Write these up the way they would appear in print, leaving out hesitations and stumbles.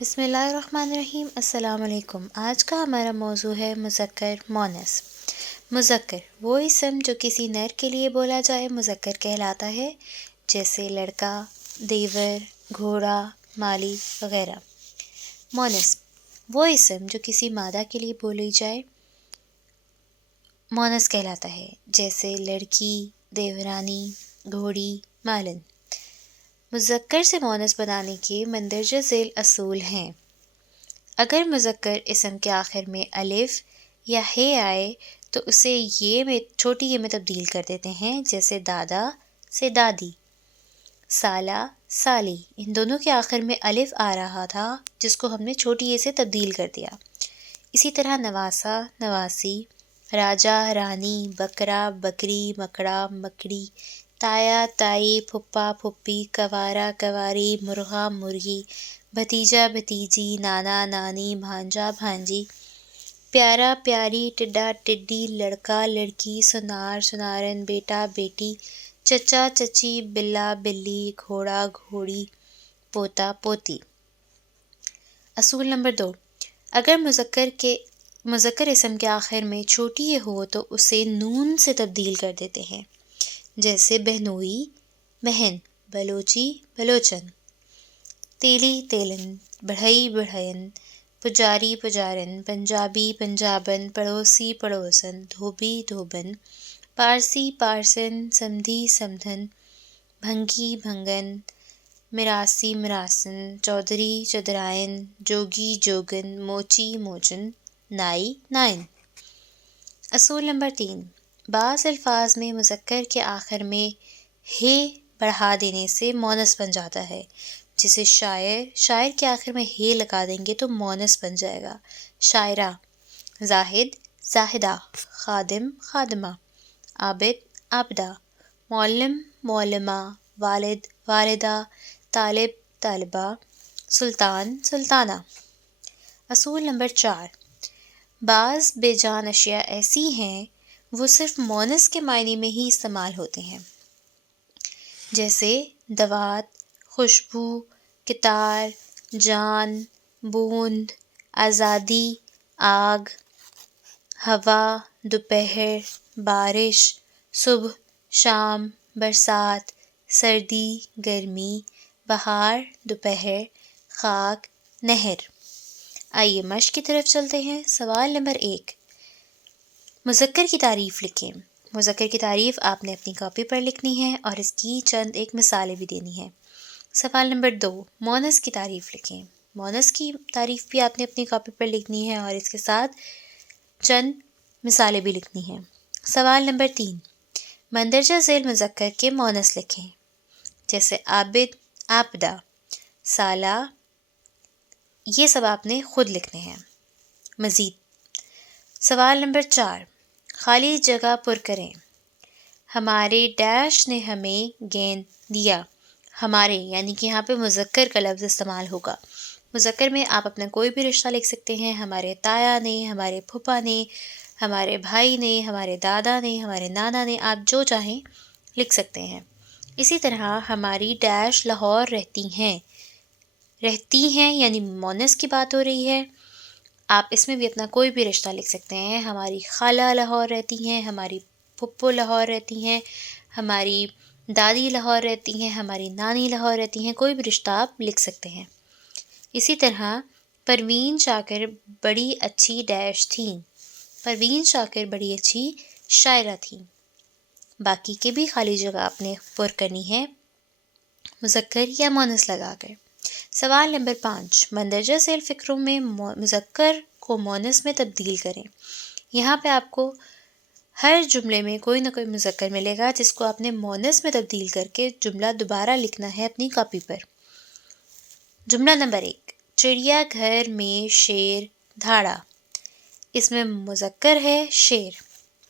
بسم اللہ الرحمن الرحیم۔ السلام علیکم۔ آج کا ہمارا موضوع ہے مذکر مونس۔ مذکر وہ اسم جو کسی نر کے لیے بولا جائے مذکر کہلاتا ہے، جیسے لڑکا، دیور، گھوڑا، مالی وغیرہ۔ مونس وہ اسم جو کسی مادہ کے لیے بولی جائے مونس کہلاتا ہے، جیسے لڑکی، دیورانی، گھوڑی، مالن۔ مذکر سے مونس بنانے کے مندرجہ ذیل اصول ہیں۔ اگر مذکر اسم کے آخر میں الف یا ہے آئے تو اسے چھوٹی یہ میں تبدیل کر دیتے ہیں، جیسے دادا سے دادی، سالہ، سالی۔ ان دونوں کے آخر میں الف آ رہا تھا جس کو ہم نے چھوٹی یہ سے تبدیل کر دیا۔ اسی طرح نواسہ، نواسی، راجا، رانی، بکرا، بکری، مکڑا، مکڑی، تایا، تائی، پھپھا، پھوپھی، کنوارا، کنواری، مرغا، مرغی، بھتیجا، بھتیجی، نانا، نانی، بھانجا، بھانجی، پیارا، پیاری، ٹڈا، ٹڈی، لڑکا، لڑکی، سنار، سنارن، بیٹا، بیٹی، چچا، چچی، بلا، بلی، گھوڑا، گھوڑی، پوتا، پوتی۔ اصول نمبر 2، اگر مذکر اسم کے آخر میں چھوٹی یہ ہو تو اسے نون سے تبدیل کر دیتے ہیں، جیسے بہنوئی، بہن، بلوچی، بلوچن، تیلی، تیلن، بڑھئی، بڑھئن، پجاری، پجارن، پنجابی، پنجابن، پڑوسی، پڑوسن، دھوبی، دھوبن، پارسی، پارسن، سمدھی، سمدھن، بھنگی، بھنگن، مراسی، مراسن، چودھری، چودرائن، جوگی، جوگن، موچی، موچن، نائی، نائن۔ اصول نمبر 3، بعض الفاظ میں مذکر کے آخر میں ہے بڑھا دینے سے مونس بن جاتا ہے، جیسے شاعر کے آخر میں ہے لگا دیں گے تو مونس بن جائے گا، شاعرہ۔ زاہد، زاہدہ، خادم، خادمہ، عابد، عابدہ، معلم، معلمہ، والد، والدہ، طالب، طالبہ، سلطان، سلطانہ۔ اصول نمبر 4، بعض بے جان اشیاء ایسی ہیں وہ صرف مونس کے معنی میں ہی استعمال ہوتے ہیں، جیسے دوات، خوشبو، کتار، جان، بوند، آزادی، آگ، ہوا، دوپہر، بارش، صبح، شام، برسات، سردی، گرمی، بہار، دوپہر، خاک، نہر۔ آئیے مشق کی طرف چلتے ہیں۔ سوال نمبر 1، مذکر کی تعریف لکھیں۔ مذکر کی تعریف آپ نے اپنی کاپی پر لکھنی ہے اور اس کی چند ایک مثالیں بھی دینی ہیں۔ سوال نمبر 2، مونس کی تعریف لکھیں۔ مونس کی تعریف بھی آپ نے اپنی کاپی پر لکھنی ہے اور اس کے ساتھ چند مثالیں بھی لکھنی ہیں۔ سوال نمبر 3، مندرجہ ذیل مذکر کے مونس لکھیں، جیسے عابد، عابدہ، سالہ۔ یہ سب آپ نے خود لکھنے ہیں۔ مزید سوال نمبر 4، خالی جگہ پر کریں۔ ہمارے ڈیش نے ہمیں گیند دیا۔ ہمارے یعنی کہ یہاں پہ مذکر کا لفظ استعمال ہوگا۔ مذکر میں آپ اپنا کوئی بھی رشتہ لکھ سکتے ہیں، ہمارے تایا نے، ہمارے پھپھا نے، ہمارے بھائی نے، ہمارے دادا نے، ہمارے نانا نے، آپ جو چاہیں لکھ سکتے ہیں۔ اسی طرح ہماری ڈیش لاہور رہتی ہیں یعنی مونس کی بات ہو رہی ہے، آپ اس میں بھی اپنا کوئی بھی رشتہ لکھ سکتے ہیں۔ ہماری خالہ لاہور رہتی ہیں، ہماری پھپھو لاہور رہتی ہیں، ہماری دادی لاہور رہتی ہیں، ہماری نانی لاہور رہتی ہیں، کوئی بھی رشتہ آپ لکھ سکتے ہیں۔ اسی طرح پروین شاکر بڑی اچھی ڈیش تھیں۔ پروین شاکر بڑی اچھی شاعرہ تھیں۔ باقی کے بھی خالی جگہ آپ نے پر کرنی ہے مذکر یا مونس لگا کر۔ سوال نمبر 5، مندرجہ ذیل فقروں میں مذکر کو مونس میں تبدیل کریں۔ یہاں پہ آپ کو ہر جملے میں کوئی نہ کوئی مذکر ملے گا جس کو آپ نے مونس میں تبدیل کر کے جملہ دوبارہ لکھنا ہے اپنی کاپی پر۔ جملہ نمبر 1، چڑیا گھر میں شیر دھاڑا۔ اس میں مذکر ہے شیر،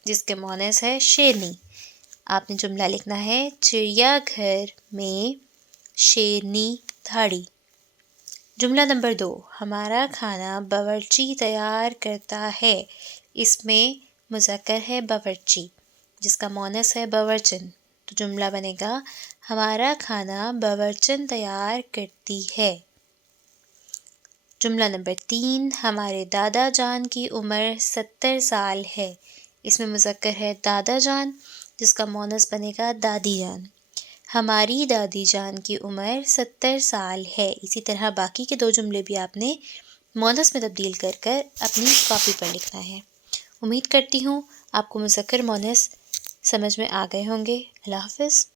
جس کے مونس ہے شیرنی۔ آپ نے جملہ لکھنا ہے چڑیا گھر میں شیرنی دھاڑی۔ جملہ نمبر 2، ہمارا کھانا باورچی تیار کرتا ہے۔ اس میں مذکر ہے باورچی، جس کا مونس ہے باورچن، تو جملہ بنے گا ہمارا کھانا باورچن تیار کرتی ہے۔ جملہ نمبر 3، ہمارے دادا جان کی عمر 70 سال ہے۔ اس میں مذکر ہے دادا جان، جس کا مؤنث بنے گا دادی جان۔ ہماری دادی جان کی عمر 70 سال ہے۔ اسی طرح باقی کے 2 جملے بھی آپ نے مؤنث میں تبدیل کر کر اپنی کاپی پر لکھنا ہے۔ امید کرتی ہوں آپ کو مذکر مؤنث سمجھ میں آ گئے ہوں گے۔ اللہ حافظ۔